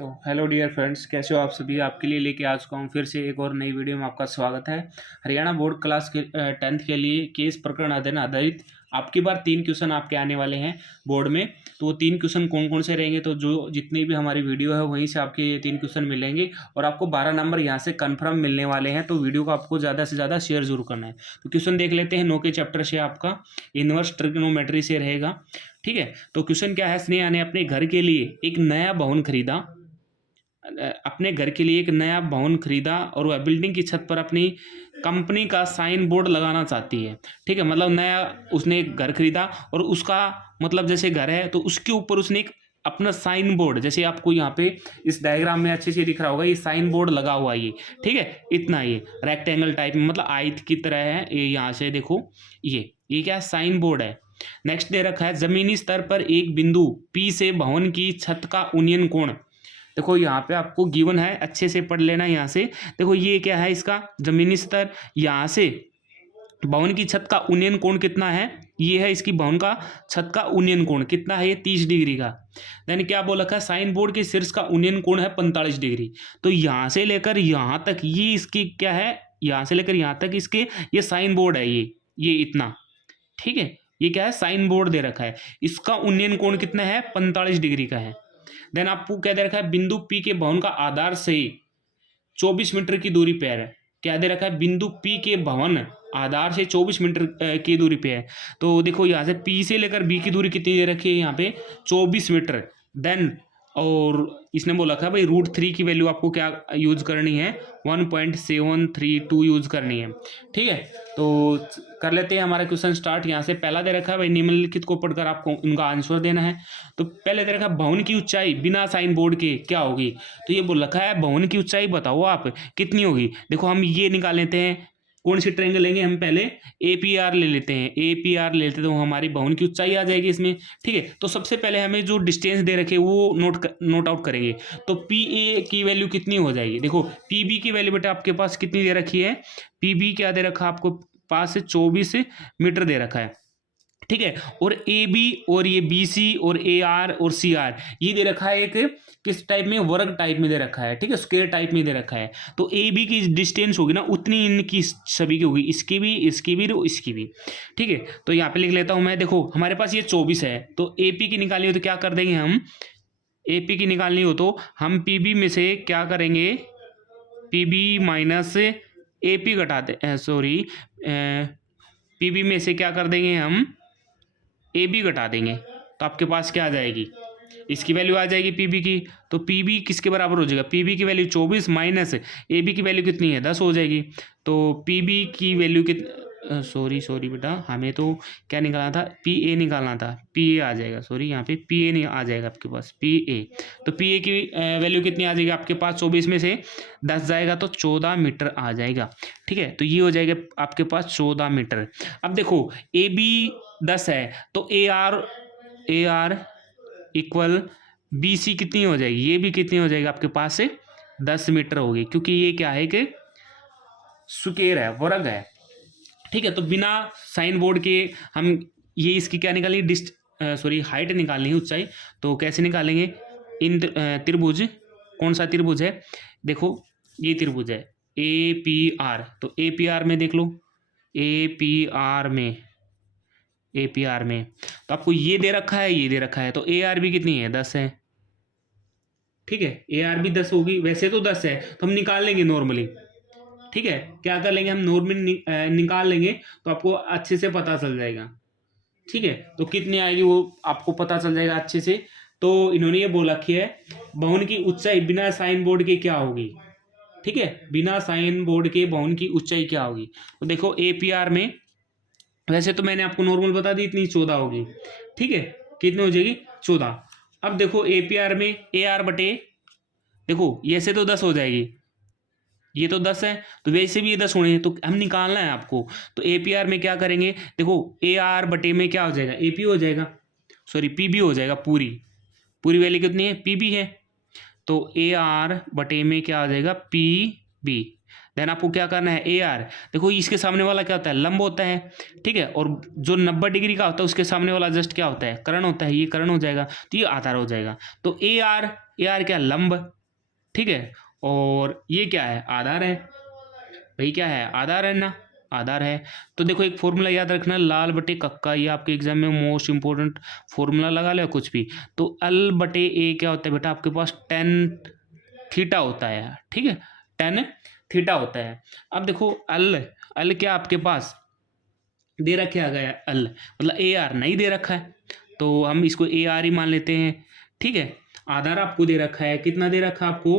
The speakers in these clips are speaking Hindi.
तो हेलो डियर फ्रेंड्स, कैसे हो आप सभी। आपके लिए लेके आ चुका हूँ फिर से एक और नई वीडियो में आपका स्वागत है। हरियाणा बोर्ड क्लास के 10th के लिए केस प्रकरण अध्ययन आधारित आपकी बार 3 क्वेश्चन आपके आने वाले हैं बोर्ड में। तो वो 3 क्वेश्चन कौन कौन से रहेंगे, तो जो जितनी भी हमारी वीडियो है वहीं से आपके ये 3 क्वेश्चन मिलेंगे और आपको 12 नंबर यहाँ से कन्फर्म मिलने वाले हैं। तो वीडियो को आपको ज़्यादा से ज़्यादा शेयर जरूर करना है। तो क्वेश्चन देख लेते हैं। 9 के चैप्टर से आपका इनवर्स ट्रिग्नोमेट्री से रहेगा। ठीक है, तो क्वेश्चन क्या है। स्नेहा ने अपने घर के लिए एक नया भवन खरीदा और वह बिल्डिंग की छत पर अपनी कंपनी का साइन बोर्ड लगाना चाहती है। ठीक है, मतलब नया उसने घर खरीदा और उसका मतलब जैसे घर है तो उसके ऊपर उसने एक अपना साइन बोर्ड, जैसे आपको यहाँ पे इस डायग्राम में अच्छे से दिख रहा होगा, ये साइन बोर्ड लगा हुआ है ये। ठीक है, इतना ये रेक्टेंगल टाइप में, मतलब आयत की तरह है ये। यहाँ से देखो ये क्या है, साइन बोर्ड है। नेक्स्ट दे रखा है जमीनी स्तर पर एक बिंदु P से भवन की छत का उन्नयन कोण। देखो यहाँ पे आपको गिवन है, अच्छे से पढ़ लेना। यहाँ से देखो ये क्या है, इसका जमीनी स्तर, यहाँ से भवन की छत का उन्नयन कोण कितना है, ये है इसकी भवन का छत का उन्नयन कोण कितना है, ये 30 डिग्री का। यानी क्या बोला था, साइन बोर्ड के शीर्ष का उन्नयन कोण है 45 डिग्री। तो यहाँ से लेकर यहाँ तक ये इसकी क्या है, यहाँ से लेकर यहाँ तक इसके ये साइन बोर्ड है ये इतना। ठीक है, ये क्या है, साइन बोर्ड दे रखा है। इसका उन्नयन कोण कितना है, 45 डिग्री का है। देन आपको क्या दे रखा है, बिंदु P के भवन का आधार से 24 मीटर की दूरी पे है। क्या दे रखा है, बिंदु P के भवन आधार से 24 मीटर की दूरी पे है। तो देखो यहाँ से P से लेकर B की दूरी कितनी दे रखी है, यहाँ पे 24 मीटर। देन और इसने बोला था भाई √3 की वैल्यू आपको क्या यूज करनी है, 1.732 यूज करनी है। ठीक है, तो कर लेते हैं हमारा क्वेश्चन स्टार्ट। यहाँ से पहला दे रखा है भाई निम्नलिखित को पढ़कर आपको उनका आंसर देना है। तो पहले दे रखा है भवन की ऊंचाई बिना साइन बोर्ड के क्या होगी। तो ये बोल रखा है भवन की ऊंचाई बताओ आप कितनी होगी। देखो हम ये निकाल लेते हैं, कौन सी ट्रायंगल लेंगे, हम पहले APR ले लेते हैं। APR ले लेते तो हमारी भवन की ऊंचाई आ जाएगी इसमें। ठीक है, तो सबसे पहले हमें जो डिस्टेंस दे रखे वो नोट आउट करेंगे। तो PA की वैल्यू कितनी हो जाएगी, देखो PB की वैल्यू बेटा आपके पास कितनी दे रखी है, PB क्या दे रखा आपको पास से 24 मीटर दे रखा है। ठीक है, और AB और ये BC और AR और CR ये दे रखा है एक किस टाइप में, वर्ग टाइप में दे रखा है। ठीक है, स्क्वायर टाइप में दे रखा है। तो AB की डिस्टेंस होगी ना उतनी इनकी सभी की होगी, इसकी भी और इसकी भी। ठीक है, तो यहाँ पे लिख लेता हूं मैं। देखो हमारे पास ये 24 है, तो AP की निकालनी हो तो क्या कर देंगे हम, AP की निकालनी हो तो हम PB में से क्या करेंगे, PB माइनस AP घटाते PB में से क्या कर देंगे हम, AB घटा देंगे। तो आपके पास क्या आ जाएगी, इसकी वैल्यू आ जाएगी PB की। तो PB किसके बराबर हो जाएगा, PB की वैल्यू 24 माइनस AB की वैल्यू कितनी है, 10 हो जाएगी। तो PB की वैल्यू सॉरी बेटा, हमें तो क्या निकालना था, PA निकालना था। PA आ जाएगा, सॉरी यहाँ पे PA नहीं आ जाएगा आपके पास, PA। तो PA की वैल्यू कितनी आ जाएगी आपके पास, 24 में से 10 जाएगा तो 14 मीटर आ जाएगा। ठीक है, तो ये हो जाएगा आपके पास 14 मीटर। अब देखो AB 10 है तो AR इक्वल BC कितनी हो जाएगी, ये भी कितनी हो जाएगी आपके पास से 10 मीटर होगी, क्योंकि ये क्या है कि स्क्वायर है, वर्ग है। ठीक है, तो बिना साइन बोर्ड के हम ये इसकी क्या निकालेंगे, हाइट निकालनी है, ऊंचाई। तो कैसे निकालेंगे, इन त्रिभुज, कौन सा त्रिभुज है, देखो ये त्रिभुज है APR। तो APR में देख लो, APR में तो आपको ये दे रखा है, ये दे रखा है। तो AR भी कितनी है, 10 है। ठीक है, AR भी 10 होगी, वैसे तो 10 है तो हम निकाल लेंगे नॉर्मली। ठीक है, क्या कर लेंगे हम, नॉर्मली निकाल लेंगे तो आपको अच्छे से पता चल जाएगा। ठीक है, तो कितनी आएगी वो आपको पता चल जाएगा अच्छे से। तो इन्होंने ये बोल रखी है भवन की ऊंचाई बिना साइन बोर्ड के क्या होगी। ठीक है, बिना साइन बोर्ड के भवन की ऊंचाई क्या होगी। तो देखो APR में वैसे तो मैंने आपको नॉर्मल बता दी, इतनी 14 होगी। ठीक है, कितनी हो जाएगी, 14। अब देखो APR में AR बटे, देखो ये से तो 10 हो जाएगी, ये तो 10 है तो वैसे भी ये 10 होने हैं, तो हम निकालना है आपको। तो APR में क्या करेंगे, देखो AR बटे में क्या हो जाएगा, AP हो जाएगा, PB हो जाएगा। पूरी वैल्यू कितनी है, PB है। तो AR बटे में क्या आ जाएगा, PB। देन आपको क्या करना है, AR देखो इसके सामने वाला क्या होता है, लंब होता है। ठीक है, और जो 90 डिग्री का होता है उसके सामने वाला जस्ट क्या होता है, कर्ण होता है, ये कर्ण हो जाएगा, तो ये आधार हो जाएगा। तो AR ए आर क्या, लंब, ठीक है, और ये क्या है, आधार है भाई, क्या है, आधार है ना, आधार है। तो देखो एक फॉर्मूला याद रखना, लाल बटे कक्का, ये आपके एग्जाम में मोस्ट इंपॉर्टेंट फॉर्मूला लगा लो कुछ भी। तो एल बटे ए क्या होता है बेटा, आपके पास टेन थीटा होता है, ठीक है, टेन थीटा होता है। अब देखो एल, एल क्या आपके पास दे रखा गया, एल मतलब ए आर नहीं दे रखा है, तो हम इसको ए आर ही मान लेते हैं, ठीक है। आधार आपको दे रखा है, कितना दे रखा है आपको,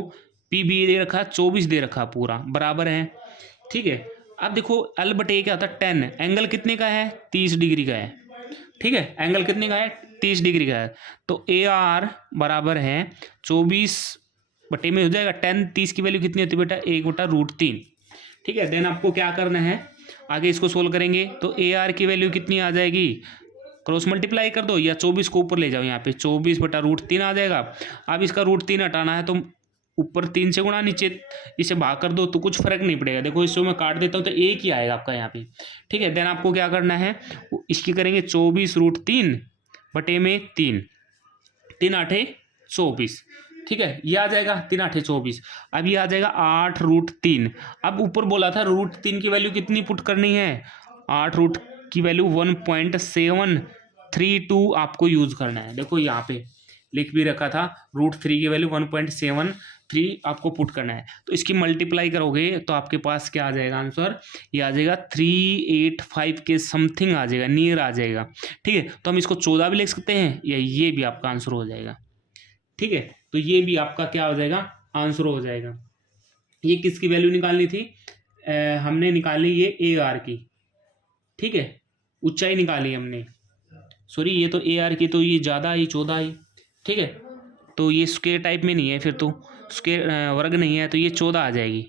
पी बी दे रखा है 24 दे रखा पूरा, बराबर है, ठीक है। अब देखो एल बटे ए क्या होता है, 10, एंगल कितने का है, 30 डिग्री का है, ठीक है, एंगल कितने का है, 30 डिग्री का है। तो ए आर बराबर है 24 बटे में हो जाएगा 10, 30 की वैल्यू कितनी होती है बेटा, 1/√3, ठीक है। देन आपको क्या करना है, आगे इसको सोल्व करेंगे तो ए आर की वैल्यू कितनी आ जाएगी, क्रॉस मल्टीप्लाई कर दो या 24 को ऊपर ले जाओ, यहाँ पे 24/√3 आ जाएगा। अब इसका √3 हटाना है तो ऊपर 3 से गुणा, नीचे इसे भाग कर दो, तो कुछ फर्क नहीं पड़ेगा। देखो इसको मैं काट देता हूँ तो एक ही आएगा आपका यहाँ पे, ठीक है। देन आपको क्या करना है, इसकी करेंगे 24√3 बटे में 3, 3 8 24, ठीक है, ये आ जाएगा 3 8 24। अब ये आ जाएगा 8√3। अब ऊपर बोला था √3 की वैल्यू कितनी पुट करनी है, 8 रूट की वैल्यू 1.732 आपको यूज करना है। देखो यहाँ पे लिख भी रखा था, √3 की वैल्यू 1.73 आपको पुट करना है। तो इसकी मल्टीप्लाई करोगे तो आपके पास क्या आ जाएगा आंसर, ये आ जाएगा 385 के समथिंग आ जाएगा, नियर आ जाएगा, ठीक है। तो हम इसको 14 भी लिख सकते हैं, या ये भी आपका आंसर हो जाएगा, ठीक है। तो ये भी आपका क्या हो जाएगा, आंसर हो जाएगा। ये किसकी वैल्यू निकालनी थी, हमने निकाली ये ए आर की, ठीक है, ऊंचाई निकाली हमने, सॉरी ये तो ए आर की, तो ये ज़्यादा ही 14 है, ठीक है। तो ये स्क्वायर टाइप में नहीं है, फिर तो स्क्वायर वर्ग नहीं है, तो ये 14 आ जाएगी,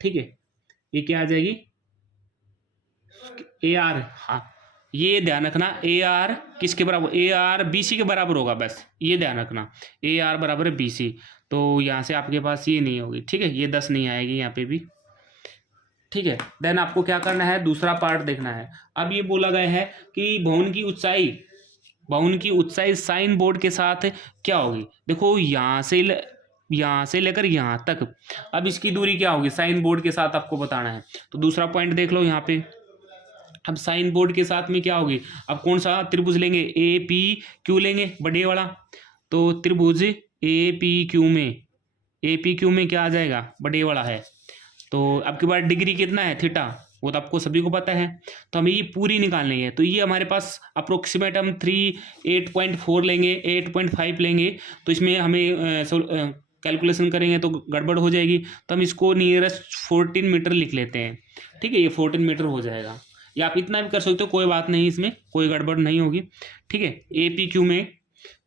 ठीक है। ये क्या आ जाएगी, ए आर, हाँ ये ध्यान रखना, ए आर किसके बराबर, ए आर बी सी के बराबर होगा, बस ये ध्यान रखना, ए आर बराबर है बी सी। तो यहाँ से आपके पास ये नहीं होगी, ठीक है, ये 10 नहीं आएगी यहाँ पे भी, ठीक है। देन आपको क्या करना है, दूसरा पार्ट देखना है। अब ये बोला गया है कि भवन की ऊंचाई, भवन की ऊंचाई साइन बोर्ड के साथ क्या होगी। देखो यहाँ से लेकर यहाँ तक, अब इसकी दूरी क्या होगी, साइन बोर्ड के साथ आपको बताना है। तो दूसरा पॉइंट देख लो यहाँ पे, अब साइन बोर्ड के साथ में क्या होगी, अब कौन सा त्रिभुज लेंगे, ए पी क्यू लेंगे, बड़े वाला। तो त्रिभुज ए पी क्यू में क्या आ जाएगा, बड़े वाला है। तो आपके पास डिग्री कितना है, थीटा, वो तो आपको सभी को पता है। तो हमें ये पूरी निकालनी है, तो ये हमारे पास अप्रोक्सीमेट हम 8.4 लेंगे, 8.5 लेंगे, तो इसमें हमें कैलकुलेशन करेंगे तो गड़बड़ हो जाएगी। तो हम इसको नियरेस्ट 14 मीटर लिख लेते हैं, ठीक है, ये 14 मीटर हो जाएगा, या आप इतना भी कर सकते हो, कोई बात नहीं, इसमें कोई गड़बड़ नहीं होगी, ठीक है। ए पी क्यू में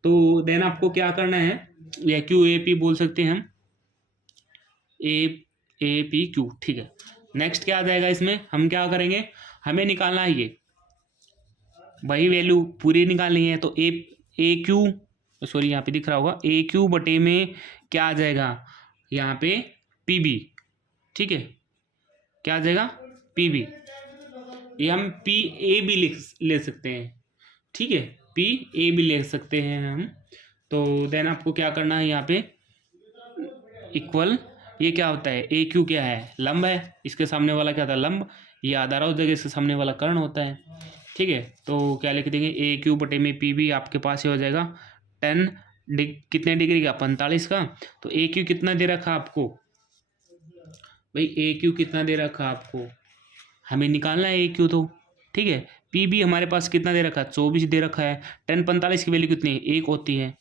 तो देन आपको क्या करना है, या क्यू ए पी बोल सकते हैं हम, ए पी क्यू, ठीक है। नेक्स्ट क्या आ जाएगा, इसमें हम क्या करेंगे, हमें निकालना है ये वही वैल्यू पूरी निकालनी है। तो ए क्यू, सॉरी यहाँ पे दिख रहा होगा, ए क्यू बटे में क्या आ जाएगा, यहाँ पे पी बी, ठीक है, क्या आ जाएगा, पी बी, ये हम पी ए भी ले सकते हैं, ठीक है, पी ए भी ले सकते हैं हम। तो देन आपको क्या करना है, यहाँ पे इक्वल, ये क्या होता है, ए क्यू क्या है, लंब है, इसके सामने वाला क्या था, लंब, ये आधार हो जाएगा, इसके सामने वाला कर्ण होता है, ठीक है। तो क्या लिख देंगे, ए क्यू बटे में पी बी आपके पास ये हो जाएगा 10 कितने डिग्री का, 45 का। तो ए क्यू कितना दे रखा आपको भाई, ए क्यू कितना दे रखा आपको, हमें निकालना है ए क्यू, तो ठीक है। पी बी हमारे पास कितना दे रखा है, 24 दे रखा है। 10 45 की वैल्यू कितनी है, 1 होती है,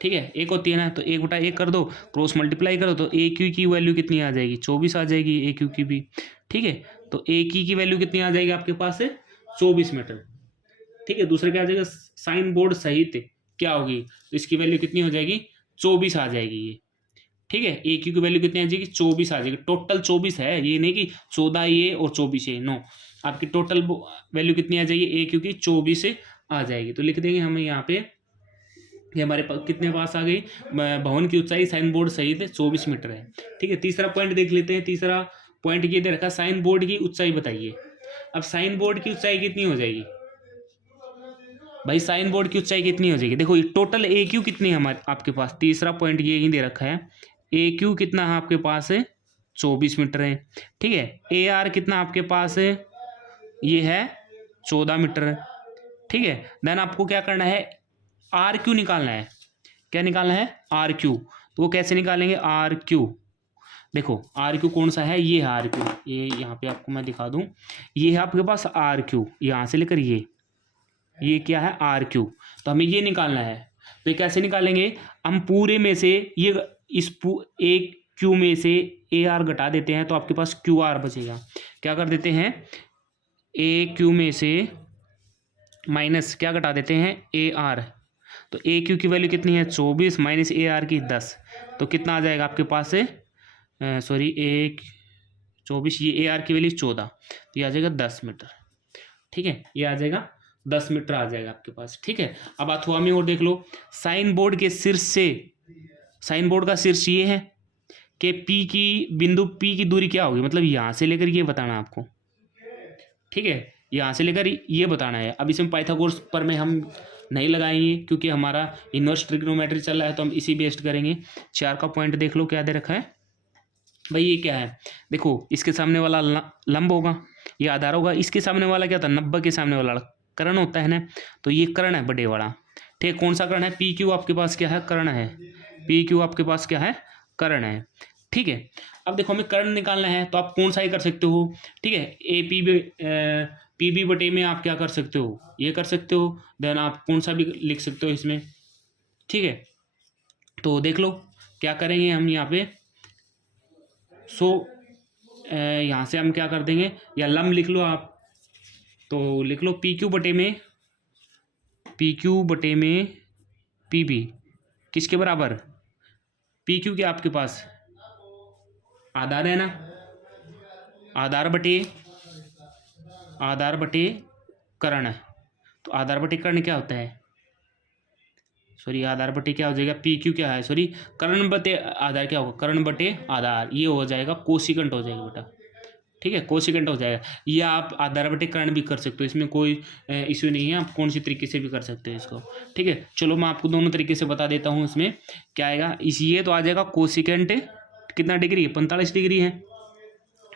ठीक है, 1 होती है ना, तो 1/1 कर दो, क्रॉस मल्टीप्लाई करो, तो ए क्यू की वैल्यू कितनी आ जाएगी, 24 आ जाएगी ए क्यू की भी, ठीक है। तो ए की वैल्यू कितनी आ जाएगी आपके पास है 24 मीटर, ठीक है। दूसरा क्या आ जाएगा, साइन बोर्ड सहित क्या होगी, तो इसकी वैल्यू कितनी हो जाएगी, 24 आ जाएगी ये, ठीक है। ए क्यू की वैल्यू कितनी आ जाएगी, 24 आ जाएगी, टोटल 24 है, ये नहीं कि 14 ये और 24 है, नो, आपकी टोटल वैल्यू कितनी आ जाएगी, ए क्यू की 24 आ जाएगी। तो लिख देंगे हमें यहाँ पे, ये हमारे पास कितने पास आ गई, भवन की ऊंचाई साइन बोर्ड सहित 24 मीटर है, ठीक है। तीसरा पॉइंट देख लेते हैं, तीसरा पॉइंट ये दे रखा, साइन बोर्ड की ऊंचाई बताइए। अब साइन बोर्ड की ऊंचाई कितनी हो जाएगी, भाई साइन बोर्ड की ऊंचाई कितनी हो जाएगी, देखो ये टोटल ए क्यू कितनी है हमारे आपके पास, तीसरा पॉइंट ये ही दे रखा है, ए क्यू कितना है आपके पास है 24 मीटर है, ठीक है। ए आर कितना आपके पास है, ये है 14 मीटर, ठीक है। देन आपको क्या करना है, आर क्यू निकालना है, क्या निकालना है, आर क्यू। तो वो कैसे निकालेंगे, आर क्यू, देखो आर क्यू कौन सा है, ये है आर क्यू, ये यहाँ पे आपको मैं दिखा दूँ, ये है आपके पास आर क्यू, यहाँ से लेकर ये क्या है आर क्यू, तो हमें ये निकालना है। तो ये कैसे निकालेंगे, हम पूरे में से ये ए क्यू में से ए आर घटा देते हैं तो आपके पास क्यू आर बचेगा। क्या कर देते हैं, ए क्यू में से माइनस क्या घटा देते हैं, ए आर, तो ए क्यू की वैल्यू कितनी है 24 माइनस ए आर की 10, तो कितना आ जाएगा आपके पास से, सॉरी 24, ये ए आर की वैल्यू 14, तो ये आ जाएगा 10 मीटर, ठीक है, ये आ जाएगा 10 मीटर आ जाएगा आपके पास, ठीक है। अब अथवा में और देख लो, साइन बोर्ड के शीर्ष से, साइन बोर्ड का शीर्ष ये है कि पी की बिंदु पी की दूरी क्या होगी, मतलब यहाँ से लेकर ये बताना आपको, ठीक है, यहाँ से लेकर ये बताना है। अब इसमें पाइथागोरस पर में हम नहीं लगाएंगे क्योंकि हमारा इनवर्स ट्रिग्नोमेट्री चल रहा है, तो हम इसी बेस्ड करेंगे। 4 का पॉइंट देख लो क्या दे रखा है भाई, ये क्या है, देखो इसके सामने वाला लंब होगा, ये आधार होगा, इसके सामने वाला क्या था 90 के सामने वाला कर्ण होता है ना, तो ये कर्ण है बड़े वाला, ठीक, कौन सा कर्ण है, पी क्यू आपके पास क्या है, कर्ण है, पी क्यू आपके पास क्या है, कर्ण है, ठीक है। अब देखो हमें कर्ण निकालना है तो आप कौन सा ही कर सकते हो, ठीक है, ए पी बी बटे में आप क्या कर सकते हो, ये कर सकते हो, देन आप कौन सा भी लिख सकते हो इसमें, ठीक है। तो देख लो क्या करेंगे हम यहाँ पे, यहाँ से हम क्या कर देंगे, या लंब लिख लो आप, तो लिख लो पी क्यू बटे में पी बी किसके बराबर, पी क्यू क्या आपके पास आधार है ना, आधार बटे कर्ण, तो आधार बटे कर्ण क्या होता है, सॉरी आधार बटे क्या हो जाएगा, पी क्यू क्या है, सॉरी कर्ण बटे आधार क्या होगा, कर्ण बटे आधार, ये हो जाएगा कोसिकेंट हो जाएगा बेटा, ठीक है, कोसिकेंट हो जाएगा। ये आप आधार बटे कर्ण भी कर सकते हो, इसमें कोई इश्यू नहीं है, आप कौन सी तरीके से भी कर सकते हो इसको, ठीक है। चलो मैं आपको दोनों तरीके से बता देता हूँ, इसमें क्या आएगा, ये तो आ जाएगा कोसिकेंट कितना डिग्री है, 45 डिग्री है,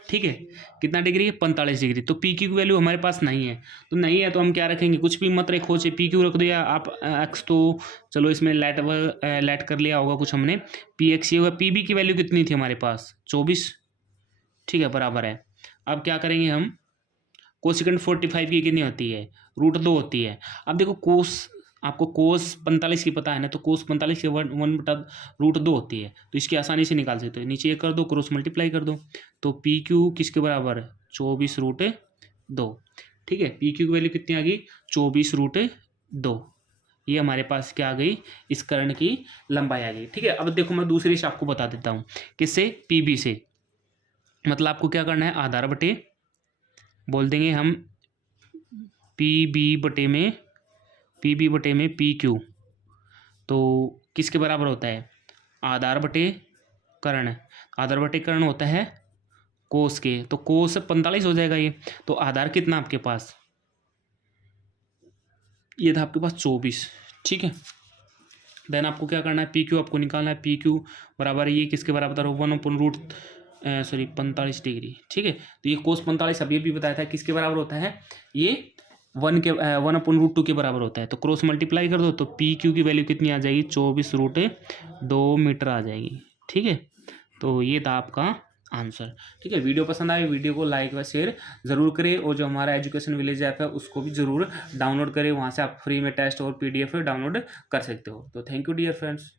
ठीक है, कितना डिग्री है 45 डिग्री, तो पी क्यू की वैल्यू हमारे पास नहीं है, तो नहीं है तो हम क्या रखेंगे, कुछ भी मत रखो, चाहे पी क्यू रख दो, या आप एक्स, तो चलो इसमें लेट कर लिया होगा कुछ हमने, पी एक्स ये होगा, पी बी की वैल्यू कितनी थी हमारे पास 24, ठीक है, बराबर है। अब क्या करेंगे हम, कोसिकेंट 45 की कितनी होती है, √2 होती है। अब देखो कोस, आपको कोस 45 की पता है ना, तो कोस 45 की 1/√2 होती है, तो इसकी आसानी से निकाल सकते हो, नीचे ये कर दो, क्रॉस मल्टीप्लाई कर दो, तो पी क्यू किसके बराबर है 24√2, ठीक है, पी क्यू की वैल्यू कितनी आ गई 24√2, ये हमारे पास क्या आ गई, इस कर्ण की लंबाई आ गई, ठीक है। अब देखो मैं दूसरी से आपको बता देता हूँ, किससे, पी बी से, मतलब आपको क्या करना है, आधार बटे बोल देंगे हम पी बी बटे में पी क्यू, तो किसके बराबर होता है, आधार बटे कर्ण, आधार बटे कर्ण होता है कोस के, तो कोस 45 हो जाएगा ये, तो आधार कितना आपके पास, ये था आपके पास 24, ठीक है। देन आपको क्या करना है, पी क्यू आपको निकालना है, पी क्यू बराबर ये किसके बराबर था 45 डिग्री, ठीक है। तो ये कोस 45 अभी भी बताया था किसके बराबर होता है, ये 1/√2 के बराबर होता है, तो क्रॉस मल्टीप्लाई कर दो, तो पी क्यू की वैल्यू कितनी आ जाएगी 24√2 मीटर आ जाएगी, ठीक है। तो ये था आपका आंसर, ठीक है। वीडियो पसंद आए वीडियो को लाइक व शेयर ज़रूर करें, और जो हमारा एजुकेशन विलेज ऐप है उसको भी ज़रूर डाउनलोड करें, वहाँ से आप फ्री में टेस्ट और PDF डाउनलोड कर सकते हो। तो थैंक यू डियर फ्रेंड्स।